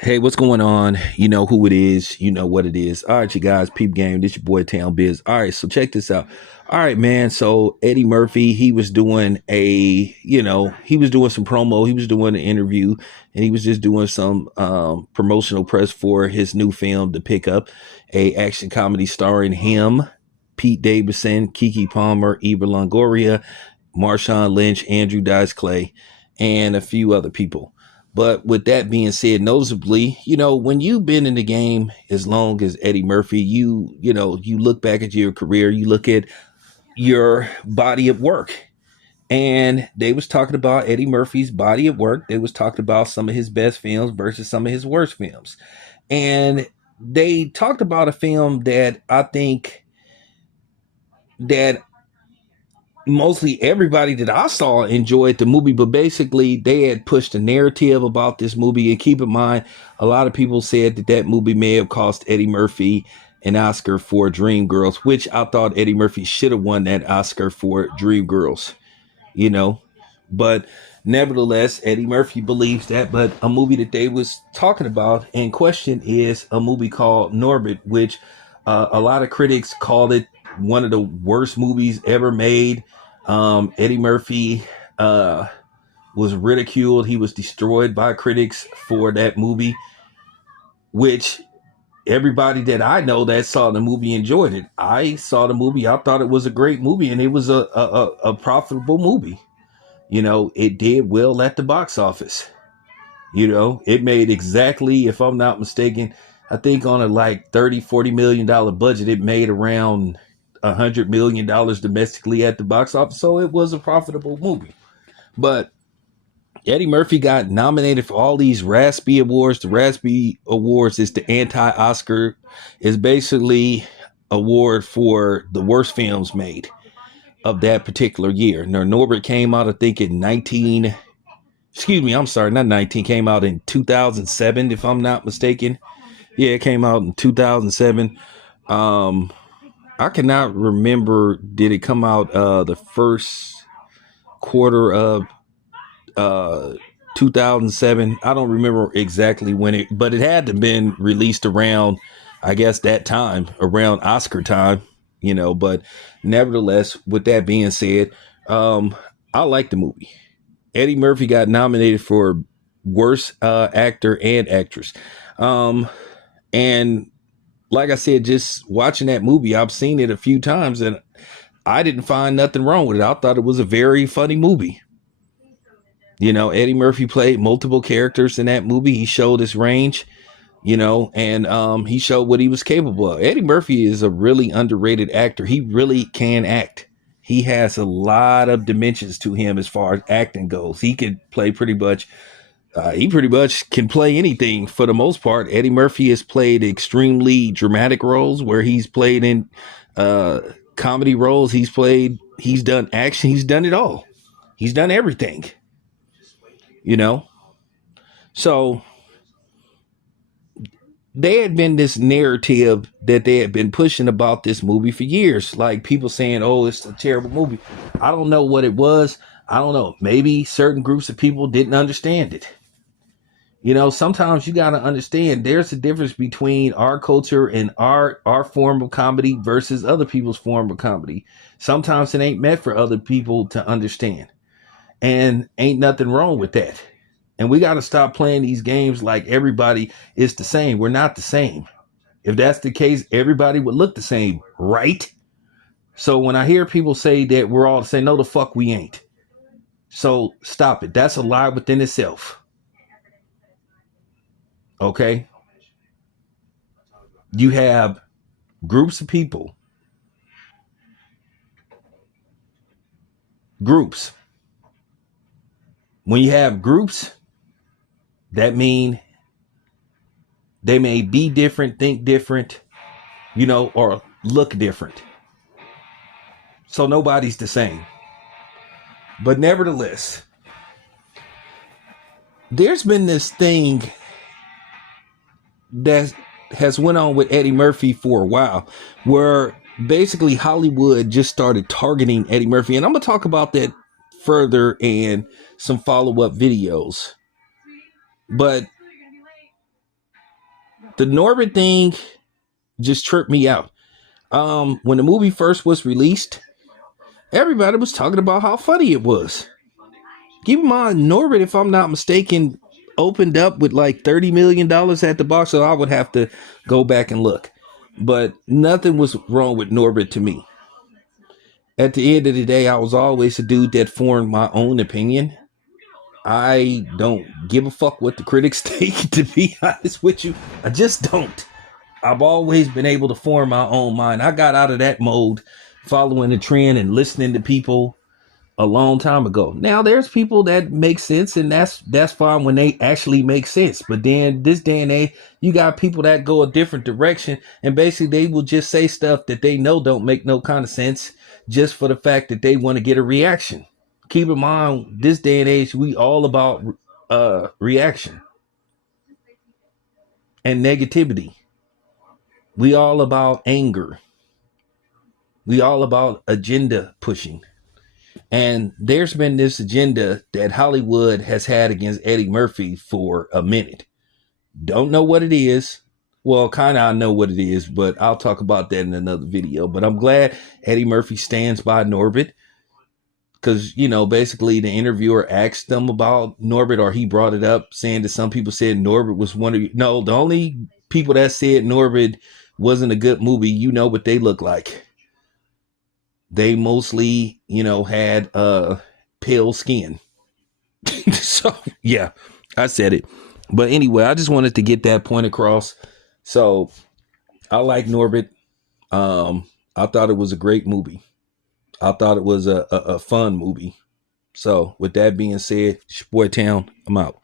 Hey, what's going on? You know who it is. You know what it is. All right, you guys, peep game. This your boy Town Biz. All right, so check this out. All right, man. So Eddie Murphy, he was doing he was doing some promo. He was doing an interview, and he was just doing some promotional press for his new film, The Pickup, a action comedy starring him, Pete Davidson, Kiki Palmer, Eva Longoria, Marshawn Lynch, Andrew Dice Clay, and a few other people. But with that being said, noticeably, when you've been in the game as long as Eddie Murphy, you look back at your career, you look at your body of work. And they was talking about Eddie Murphy's body of work. They was talking about some of his best films versus some of his worst films. And they talked about a film that I think that mostly everybody that I saw enjoyed the movie, but basically they had pushed a narrative about this movie. And keep in mind, a lot of people said that movie may have cost Eddie Murphy an Oscar for Dreamgirls, which I thought Eddie Murphy should have won that Oscar for Dreamgirls, you know. But nevertheless, Eddie Murphy believes that. But a movie that they was talking about in question is a movie called Norbit, which a lot of critics called it one of the worst movies ever made. Eddie Murphy was ridiculed. He was destroyed by critics for that movie, which everybody that I know that saw the movie enjoyed it. I saw the movie. I thought it was a great movie, and it was a profitable movie. It did well at the box office. It made exactly, if I'm not mistaken, I think on a like $30-40 million budget, it made around $100 million domestically at the box office. So it was a profitable movie. But Eddie Murphy got nominated for all these Raspy Awards. The Raspy Awards is the anti-Oscar, is basically award for the worst films made of that particular year. Now, Norbit came out, I think, in not 19, came out in 2007, if I'm not mistaken. Yeah, it came out in 2007. I cannot remember, did it come out the first quarter of uh 2007? I don't remember exactly when but it had to have been released around, I guess, that time, around Oscar time, but nevertheless, with that being said, I like the movie. Eddie Murphy got nominated for worst actor and actress. And like I said, just watching that movie, I've seen it a few times and I didn't find nothing wrong with it. I thought it was a very funny movie. Eddie Murphy played multiple characters in that movie. He showed his range, and he showed what he was capable of. Eddie Murphy is a really underrated actor. He really can act. He has a lot of dimensions to him as far as acting goes. He can play pretty much. He pretty much can play anything for the most part. Eddie Murphy has played extremely dramatic roles where he's played in comedy roles. He's done action. He's done it all. He's done everything. you know so there had been this narrative that they had been pushing about this movie for years, like people saying, oh, it's a terrible movie. I don't know what it was. I don't know, maybe certain groups of people didn't understand it. Sometimes you got to understand there's a difference between our culture and our form of comedy versus other people's form of comedy. Sometimes it ain't meant for other people to understand, and ain't nothing wrong with that. And we got to stop playing these games like everybody is the same. We're not the same. If that's the case, everybody would look the same, right? So when I hear people say that we're all the same, no, the fuck we ain't. So stop it. That's a lie within itself. Okay? You have groups of people. Groups. When you have groups, that mean they may be different, think different, or look different. So nobody's the same. But nevertheless, there's been this thing that has went on with Eddie Murphy for a while, where basically Hollywood just started targeting Eddie Murphy. And I'm going to talk about that further in some follow-up videos. But The Norbit thing just tripped me out. When the movie first was released, everybody was talking about how funny it was. Keep in mind, Norbit, if I'm not mistaken, opened up with like $30 million at the box, so I would have to go back and look. But nothing was wrong with Norbit to me. At the end of the day, I was always a dude that formed my own opinion. I don't give a fuck what the critics think, to be honest with you. I just don't. I've always been able to form my own mind. I got out of that mode following the trend and listening to people a long time ago. Now there's people that make sense, and that's fine when they actually make sense. But then this day and age, you got people that go a different direction, and basically they will just say stuff that they know don't make no kind of sense just for the fact that they want to get a reaction. Keep in mind, this day and age, we all about reaction and negativity. We all about anger. We all about agenda pushing. And there's been this agenda that Hollywood has had against Eddie Murphy for a minute. Don't know what it is. Well, kind of I know what it is, but I'll talk about that in another video. But I'm glad Eddie Murphy stands by Norbit, because, you know, basically the interviewer asked them about Norbit, or he brought it up saying that some people said Norbit was one of you. No, the only people that said Norbit wasn't a good movie, you know what they look like. They mostly, you know, had pale skin. So, yeah, I said it. But anyway, I just wanted to get that point across. So, I like Norbit. I thought it was a great movie. I thought it was a fun movie. So, with that being said, it's your boy Town. I'm out.